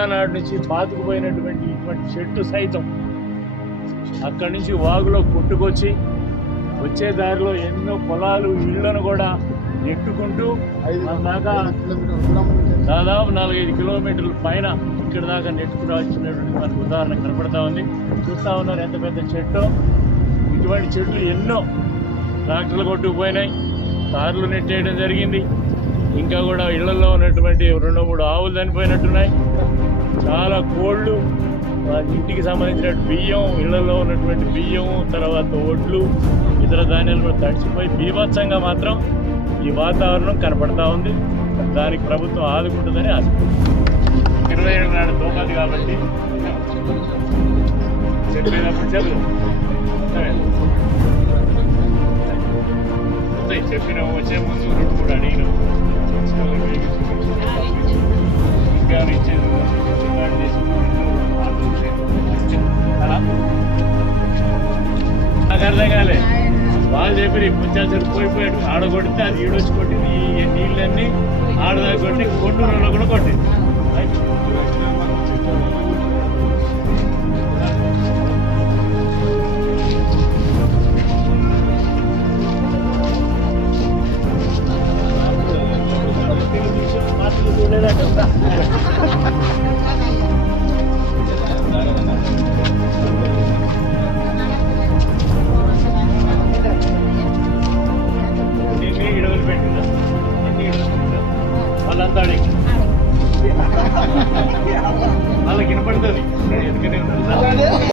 ఏళ్ల నాటి నుంచి పాతుకుపోయినటువంటి ఇటువంటి చెట్టు సైతం అక్కడి నుంచి వాగులో కొట్టుకొచ్చి వచ్చే దారిలో ఎన్నో పొలాలు ఇళ్లను కూడా నెట్టుకుంటూ దాకా దాదాపు 4-5 కిలోమీటర్ల పైన ఇక్కడ దాకా నెట్టుకుని వచ్చినటువంటి మనకు ఉదాహరణ కనపడతా ఉంది. చూస్తూ ఉన్నారు ఎంత పెద్ద చెట్టు. ఇటువంటి చెట్లు ఎన్నో ట్రాక్టర్లు కొట్టుకుపోయినాయి, కార్లు నెట్టేయడం జరిగింది. ఇంకా కూడా ఇళ్లలో ఉన్నటువంటి 2-3 ఆవులు చనిపోయినట్టున్నాయి. చాలా కోళ్ళు, ఇంటికి సంబంధించిన బియ్యం, ఇళ్లలో ఉన్నటువంటి బియ్యం, తర్వాత ఒడ్లు, ఇతర ధాన్యాలు కూడా తడిచిపోయి బీభత్సంగా మాత్రం ఈ వాతావరణం కనపడతా ఉంది. దానికి ప్రభుత్వం ఆదుకుంటుందని ఆశిస్తుంది. 27 నాడు తోకాది కాబట్టి చెప్పినప్పుడు చెప్పిన వచ్చే ముందు 2-3 అడిగిన ఇంకా ఇచ్చేది నాకు అర్థం కాలే. వాళ్ళు చెప్పి పుంచాల్సి పోయిపోయాడు, ఆడగొడితే అది ఈడొచ్చి కొట్టింది. ఈ నీళ్ళన్నీ ఆడదా కొట్టి కొండూరులో కూడా కొట్టింది.